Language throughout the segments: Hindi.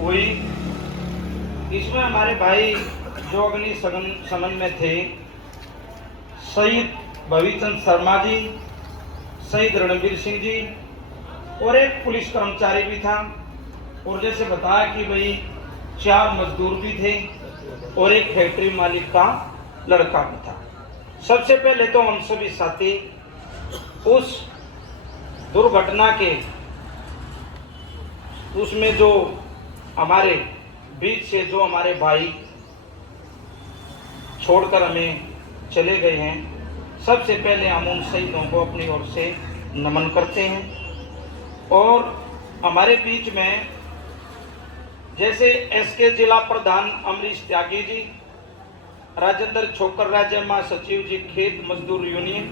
हुई। इसमें हमारे भाई जो अग्नि शमन में थे, शहीद भविचंद शर्मा जी, शहीद रणबीर सिंह जी और एक पुलिस कर्मचारी भी था। और जैसे बताया कि भाई 4 मजदूर भी थे और एक फैक्ट्री मालिक का लड़का भी था। सबसे पहले तो हम सभी साथी उस दुर्घटना के उसमें जो हमारे बीच से जो हमारे भाई छोड़कर हमें चले गए हैं, सबसे पहले हम उन शहीदों को अपनी ओर से नमन करते हैं। और हमारे बीच में जैसे एसके जिला प्रधान अमरीश त्यागी जी, राजेंद्र छोकर राज्य महासचिव जी खेत मजदूर यूनियन,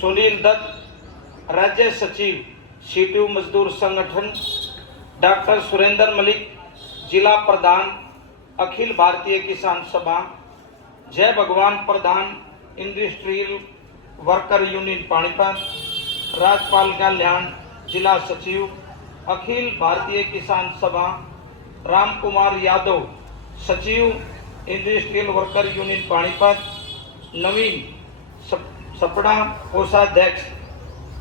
सुनील दत्त राज्य सचिव सीटू मजदूर संगठन, डॉक्टर सुरेंद्र मलिक जिला प्रधान अखिल भारतीय किसान सभा, जय भगवान प्रधान industrial worker union Panipat, Rajpal Kalyan जिला सचिव अखिल भारतीय किसान सभा, राम कुमार यादव सचिव इंडस्ट्रियल वर्कर यूनियन पानीपत, नवीन सपड़ा कोषाध्यक्ष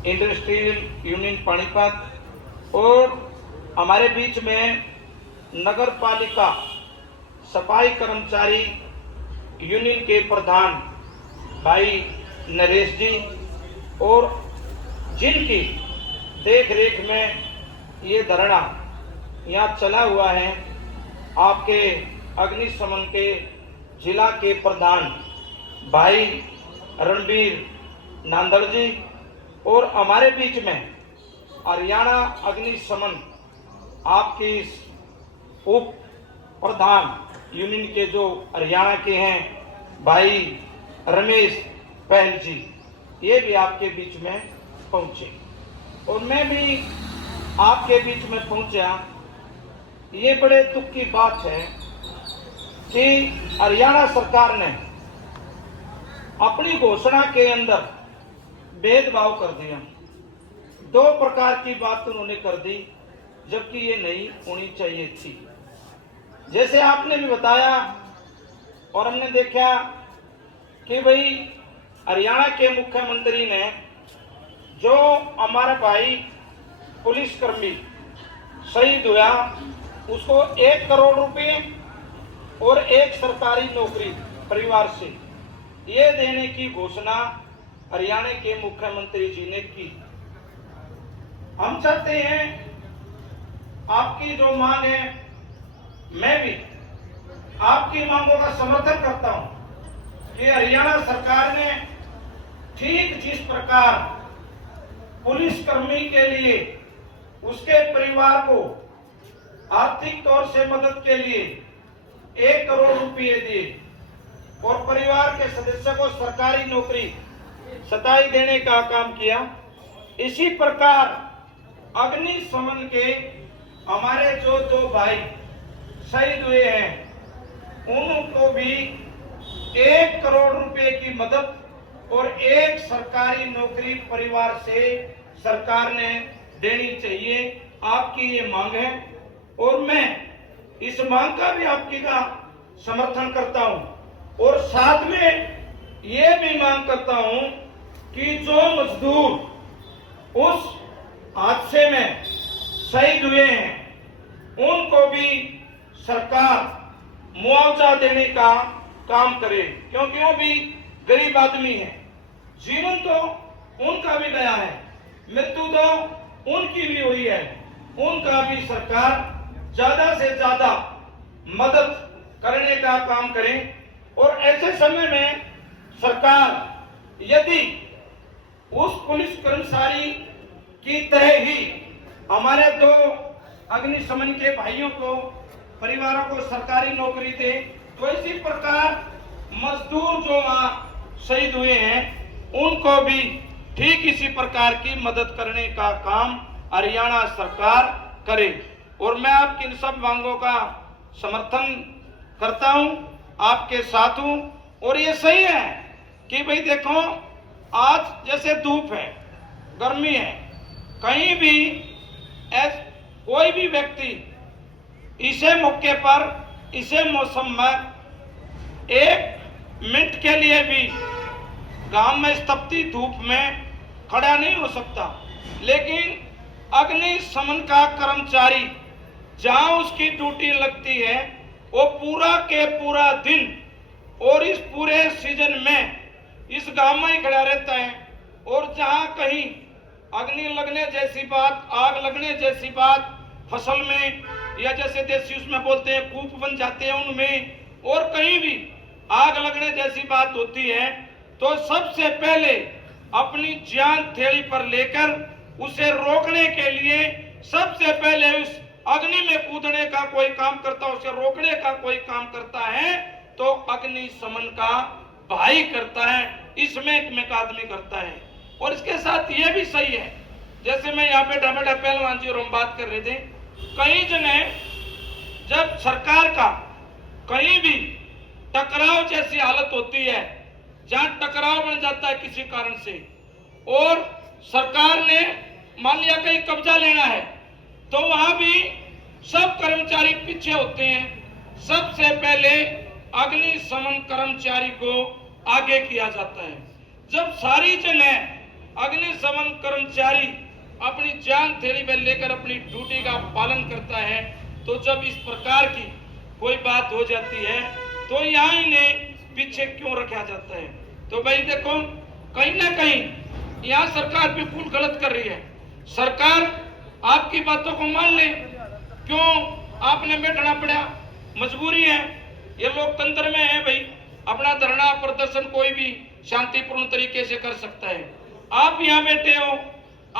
इंडस्ट्रियल यूनियन पानीपत। और हमारे बीच में नगर पालिका सफाई कर्मचारी यूनियन के प्रधान भाई नरेश जी, और जिनकी देख रेख में ये धरना यहाँ चला हुआ है, आपके अग्निशमन के जिला के प्रधान भाई रणबीर नांदड़ जी, और हमारे बीच में हरियाणा अग्निशमन आपके उप प्रधान यूनियन के जो हरियाणा के हैं भाई रमेश पहल जी, ये भी आपके बीच में पहुंचे। और मैं भी आपके बीच में पहुंचा। ये बड़े दुख की बात है कि हरियाणा सरकार ने अपनी घोषणा के अंदर भेदभाव कर दिया। 2 प्रकार की बात उन्होंने कर दी, जबकि ये नहीं होनी चाहिए थी। जैसे आपने भी बताया और हमने देखा कि भाई हरियाणा के मुख्यमंत्री ने जो हमारा भाई पुलिसकर्मी शहीद हुआ, उसको 1 करोड़ रुपए और एक सरकारी नौकरी परिवार से ये देने की घोषणा हरियाणा के मुख्यमंत्री जी ने की। हम चाहते हैं आपकी जो मांग है, मैं भी आपकी मांगों का समर्थन करता हूं कि हरियाणा सरकार ने ठीक जिस प्रकार पुलिसकर्मी के लिए उसके परिवार को आर्थिक तौर से मदद के लिए 1 करोड़ रुपए दिए और परिवार के सदस्य को सरकारी नौकरी 27 देने का काम किया, इसी प्रकार अग्निशमन के हमारे जो 2 भाई शहीद हुए हैं, उनको भी 1 करोड़ रुपए की मदद और एक सरकारी नौकरी परिवार से सरकार ने देनी चाहिए। आपकी ये मांग है और मैं इस मांग का भी आपकी का समर्थन करता हूं। और साथ में ये भी मांग करता हूं कि जो मजदूर उस हादसे में शहीद हुए हैं, उनको भी सरकार मुआवजा देने का काम करे, क्योंकि वो भी गरीब आदमी है। जीवन तो उनका भी गया है, मृत्यु तो उनकी भी हुई है, उनका भी सरकार ज्यादा से ज्यादा मदद करने का काम करे। और ऐसे समय में सरकार यदि उस पुलिस कर्मचारी की तरह ही हमारे 2 अग्निशमन के भाइयों को परिवारों को सरकारी नौकरी दे, तो इसी प्रकार मजदूर जो शहीद हुए हैं, उनको भी ठीक इसी प्रकार की मदद करने का काम हरियाणा सरकार करे। और मैं आपकी इन सब मांगों का समर्थन करता हूं, आपके साथ हूं। और ये सही है कि भाई देखो, आज जैसे धूप है, गर्मी है, कहीं भी कोई भी व्यक्ति इसे मौके पर, इसे मौसम में 1 मिनट के लिए भी गांव में इस तपती धूप में खड़ा नहीं हो सकता। लेकिन अग्निशमन का कर्मचारी जहां उसकी ड्यूटी लगती है वो पूरा के पूरा दिन और इस पूरे सीजन में इस गांव में ही खड़ा रहता है। और जहां कहीं अग्नि लगने जैसी बात, आग लगने जैसी बात फसल में, या जैसे देसी उसमें बोलते हैं कूप बन जाते हैं उनमें, और कहीं भी आग लगने जैसी बात होती है तो सबसे पहले अपनी जान थैली पर लेकर उसे रोकने के लिए सबसे पहले उस अग्नि में कूदने का कोई काम करता है, उसे रोकने का कोई काम करता है तो अग्निशमन का भाई करता है, इसमें एक आदमी करता है। और इसके साथ ये भी सही है, जैसे मैं यहाँ पे बैठा पहलवान जी और हम बात कर रहे थे, कई जगह जब सरकार का कहीं भी टकराव जैसी हालत होती है, जहां टकराव बन जाता है किसी कारण से, और सरकार ने मान लिया कहीं कब्जा लेना है, तो वहां भी सब कर्मचारी पीछे होते हैं। सबसे पहले अग्निशमन कर्मचारी को आगे किया जाता है। जब सारी जगह अग्निशमन कर्मचारी अपनी जान थैली में लेकर अपनी ड्यूटी का पालन करता है, तो जब इस प्रकार की कोई बात हो जाती है तो यहाँ इन्हें पीछे क्यों रखा जाता है? तो भाई देखो, कहीं ना कहीं यहाँ सरकार बिल्कुल गलत कर रही है। सरकार आपकी बातों को मान ले, क्यों आपने बैठना पड़ा? मजबूरी है, ये लोकतंत्र में है भाई, अपना धरना प्रदर्शन कोई भी शांतिपूर्ण तरीके से कर सकता है। आप यहाँ बैठे हो,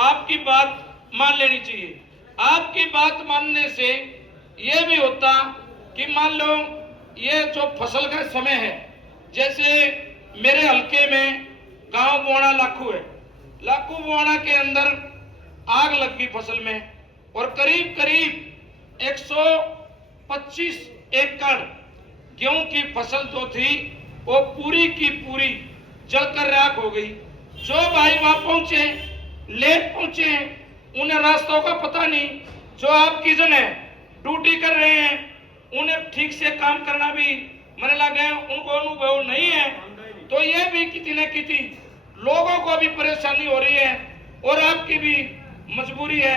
आपकी बात मान लेनी चाहिए। आपकी बात मानने से ये भी होता कि मान लो ये जो फसल का समय है, जैसे मेरे हलके में गांव बोआना लाखू है, लाखू बोआना के अंदर आग लग गई फसल में, और करीब करीब 125 एकड़ गेहूं की फसल जो थी वो पूरी की पूरी जलकर राख हो गई। जो भाई वहां पहुंचे, लेट पहुंचे, उन्हें रास्तों का पता नहीं, जो आपकी जगह ड्यूटी कर रहे हैं उन्हें ठीक से काम करना भी मने लगे उनको अनुभव नहीं है, तो ये भी किसी न किसी लोगों को भी परेशानी हो रही है, और आपकी भी मजबूरी है,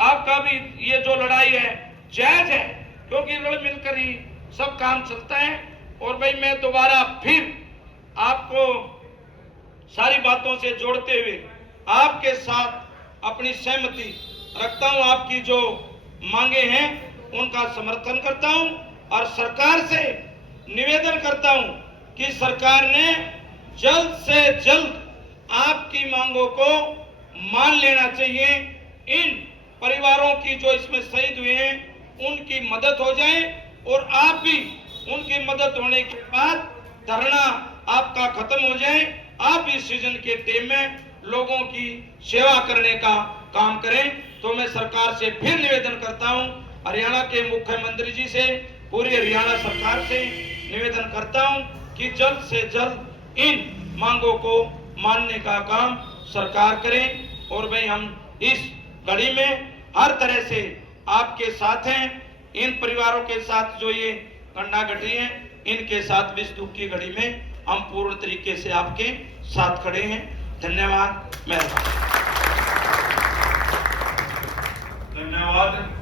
आपका भी ये जो लड़ाई है जायज है, क्योंकि रल मिलकर ही सब काम चलता है। और भाई मैं दोबारा फिर आपको सारी बातों से जोड़ते हुए आपके साथ अपनी सहमति रखता हूं, आपकी जो मांगे हैं उनका समर्थन करता हूं, और सरकार से निवेदन करता हूं कि सरकार ने जल्द से जल्द आपकी मांगों को मान लेना चाहिए। इन परिवारों की जो इसमें शहीद हुए हैं उनकी मदद हो जाए, और आप भी उनकी मदद होने के बाद धरना आपका खत्म हो जाए, आप इस सीजन के टाइम में लोगों की सेवा करने का काम करें। तो मैं सरकार से फिर निवेदन करता हूं, हरियाणा के मुख्यमंत्री जी से, पूरी हरियाणा सरकार से निवेदन करता हूं कि जल्द से जल्द इन मांगों को मानने का काम सरकार करे। और भाई हम इस घड़ी में हर तरह से आपके साथ हैं, इन परिवारों के साथ जो ये घटना घटी है इनके साथ भी इस दुख की घड़ी में हम पूर्ण तरीके से आपके साथ खड़े हैं। धन्यवाद, मेहरबानी। धन्यवाद।